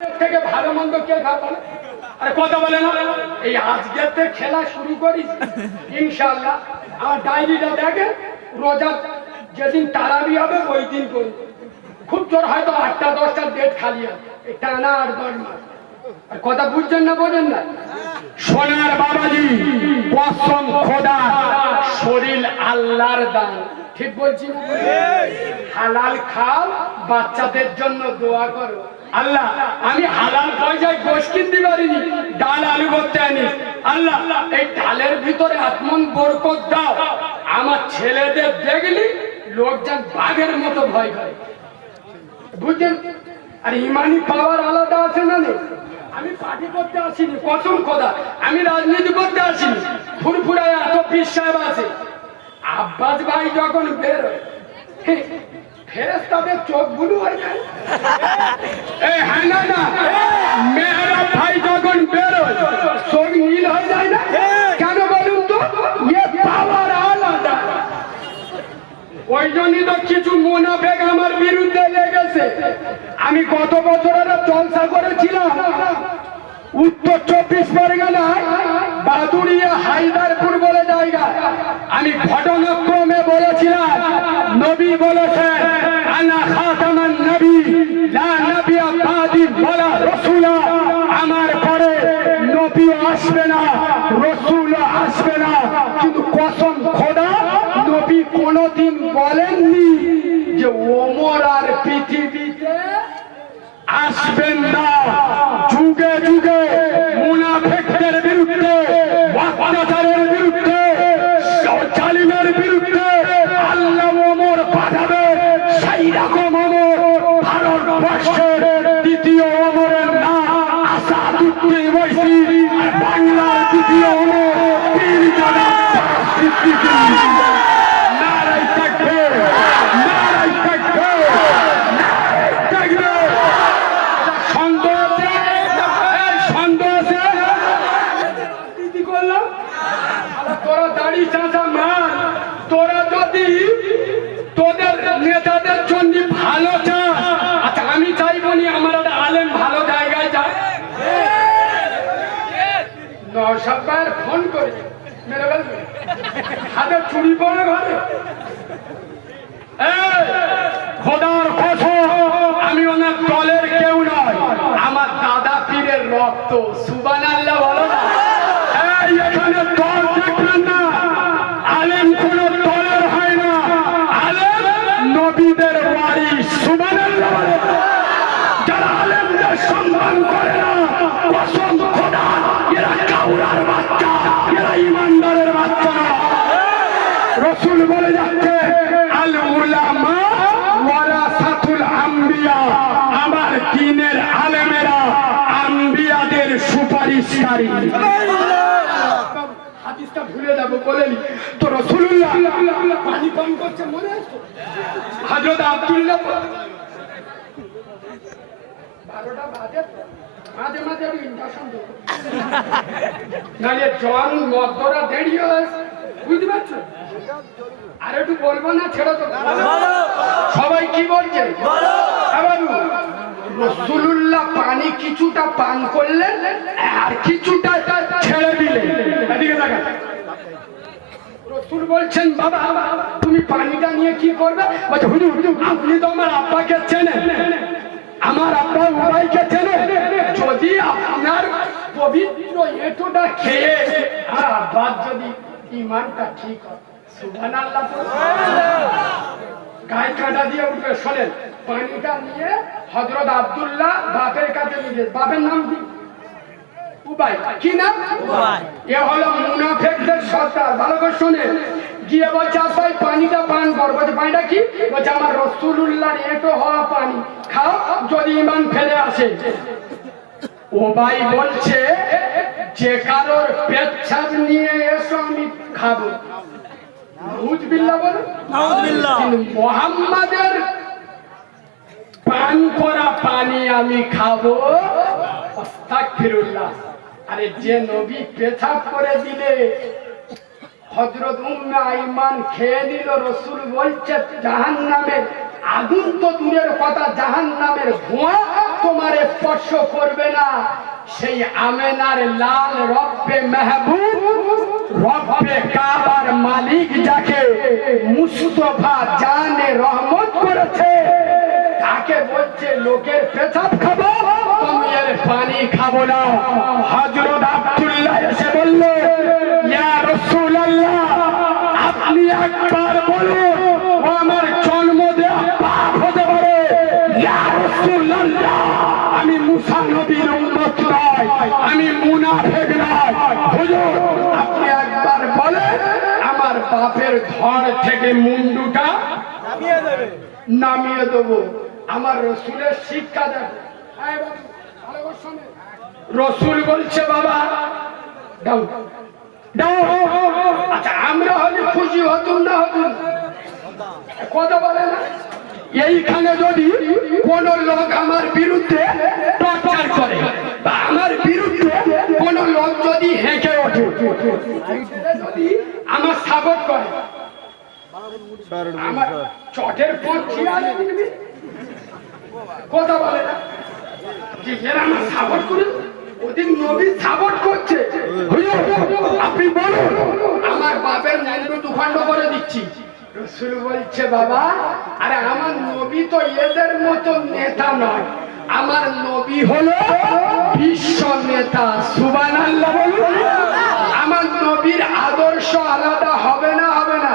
থেকে ভালো মন্দ কে আরে কথা বলে না। এই আজকের থেকে খেলা শুরু করিস। ইনশাআল্লাহ। আমার ডায়েরিটা দেখে রোজা যেদিন তারাবি হবে ওই দিন করি খুব জোর হয়তো আটটা দশটা ডেট খালি টানা আর দশ মাস। আর কথা বুঝছেন না বোঝেন না? সোনার বাবাজি কসম খোদা শরীর আল্লাহর দান। ঠিক বলছি না হালাল খাও বাচ্চাদের জন্য দোয়া করো। আল্লাহ, আমি হালাল পয়সায় গোশ কিনতে পারিনি, ডাল আলু করতে আনি। আল্লাহ, এই ডালের ভিতরে আত্মন বরকত দাও। আমার ছেলেদের দেখলি লোকজন বাঘের মতো ভয় করে। বুঝছেন? আর ইমানি পাওয়ার আলাদা আছে না নেই? আমি পার্টি করতে আসিনি, কসম খোদা। আমি রাজনীতি করতে আসিনি। ফুরফুরায় এত পীর সাহেব আছে। আব্বাস ভাই যখন বেরোয় ফেরেস্তাদের চোখ বুলু হয়ে যায় এই না না। মেহরা ভাই যখন চোখ নীল হয়ে যায় না? কেন বলুন তো? পাওয়ার আলাদা। ওই জন্যই তো কিছু আমার বিরুদ্ধে লেগেছে। আমি গত জলসা করেছিলাম। উত্তর চব্বিশ পরগনায় বাদুড়িয়া হায়দারপুর বলে জায়গা। আমি ঘটনাক্রমে বলেছিলাম নবী বলেছেন, আনা খাতামান নবী, লা নবিয়া বাদি ওয়ালা রাসূলা। আমার পরে নবী আসবে না, রসুল আসবে না। কিন্তু কসম খোদা, নবী কোনদিন বলেননি যে ওমর আর পৃথিবীতে আসবেন না যুগে যুগে মুনাফেকদের বিরুদ্ধে অত্যাচারের বিরুদ্ধে জালিমের বিরুদ্ধে আল্লাহ ওমর পাঠাবে সেই রকম ওমর ভারতবর্ষের দ্বিতীয় ওমরের নাম আসাদুদ্দিন ওয়াইসি বাংলার দ্বিতীয় সিদ্দিকী নারাই তাকবীর নারাই তাকবীর নারাই তাকবীর সন্দেহ আছে এই সন্দেহ আছে দিদি করলাম শালা তোরা দাড়ি চাঁচা মান তোরা যদি তোদের নেতাদের জন্য ভালো চাস আচ্ছা আমি চাইব নি আমার একটা আলেম ভালো জায়গায় যায় ফোন করে মেরে হাতে চুরি পড়ে ঘরে। খোদার আমি ওনার দলের কেউ নয় আমার দাদা পীরের রক্ত, সুবান আল্লাহ বলো এখানে দল দেখবেন না। আলেম কোন দলের হয় না। আলেম নবীদের বাড়ি সুবান আল্লাহ। যারা আলেমদের সম্মান করে না, কসম খোদা রসুল বলে যাচ্ছে, আল উলামা ওয়ারাসাতুল আম্বিয়া। আমার দিনের আলেমেরা আম্বিয়াদের সুপারিশকারী ভুলে করছে জন মদ্যরা দেরি হয়েছে বুঝতে পারছ আর একটু বলব না, ছেড়ে তো সবাই কি বলছে? হ্যাঁ পানি কিছুটা পান করলেন, আর কিছুটা ছেড়ে দিলেন। এদিকে দেখা রসুল বলছেন, বাবা, তুমি পানিটা নিয়ে কি করবে? বলছে, হুজুর, আপনি তো আমার আব্বাকে চেনেন। আমার আব্বা উবাইকে চেনেন। যদি আপনার পবিত্র এঁটোটা খেয়ে, আর আব্বার যদি ইমানটা ঠিক আল্লাহ গায়ে কাঁটা দিয়ে উঠবে শোনেন পানিটা নিয়ে হজরত আব্দুল্লাহ বাপের কাছে নিয়ে বাপের নাম কি? উবাই। কি নাম? এ হলো মুনাফেকদের সর্দার। ভালো করে শুনে গিয়ে বলছে আব্বাই পানিটা পান কর। বলছে পানিটা কি? বলছে আমার রসুলুল্লাহর এটো হওয়া পানি। খাও যদি ইমান ফেলে আসে। ও ভাই বলছে যে কারোর পেচ্ছাপ নিয়ে খাব। মোহাম্মদের পান করা পানি আমি খাব। আরে যে নবী পেছাব করে দিলে হজরত উম্মে আইমান খেয়ে নিল রসুল বলছে জাহান নামের আগুন তো দূরের কথা জাহান নামের ধোঁয়া তোমার স্পর্শ করবে না। সেই আমেনার লাল রব্বে মেহবুব রব্বে কাবার মালিক যাকে মুস্তফা জানে রহমত করেছে, তাকে বলছে, লোকের পেছাব খাব, তুমি এর পানি খাব না। হজরত আব্দুল্লাহ এসে বলল ইয়া রাসূলুল্লাহ আপনি একবার বলুন ও আমার জন্ম দেওয়া পাপ হতে পারে ইয়া রাসূলুল্লাহ আমি মুসা নবীর উম্মত নয় আমি মুনাফিক নয় হুজুর আপনি একবার বলেন আমার বাপের ধর থেকে মুন্ডুটা নামিয়ে দেবো। আমার রসুলের শিক্ষা দেব শোনে। রসুল বলছে বাবা দাও দাও আচ্ছা আমরা হলে খুশি হতুম না হতুম? কথা বলে না? এইখানে যদি কোন লোক আমার বিরুদ্ধে টর্চার করে বা আমার বিরুদ্ধে কোন লোক যদি হেঁকে ওঠে যদি আমার করে। আমার চটের পক্ষী আছে বুঝবি কথা বলে না। যে এরা আমার সাপোর্ট করে ওদিন নবী সাপোর্ট করছে। আপনি বলুন, আমার বাপের মুন্ডু দুখণ্ড করে দিচ্ছি। রসুল বলছে, বাবা, আরে আমার নবী তো এদের মতো নেতা নয়। আমার নবী হলো বিশ্ব নেতা। সুবান আল্লাহ আমার নবীর আদর্শ আলাদা হবে না হবে না।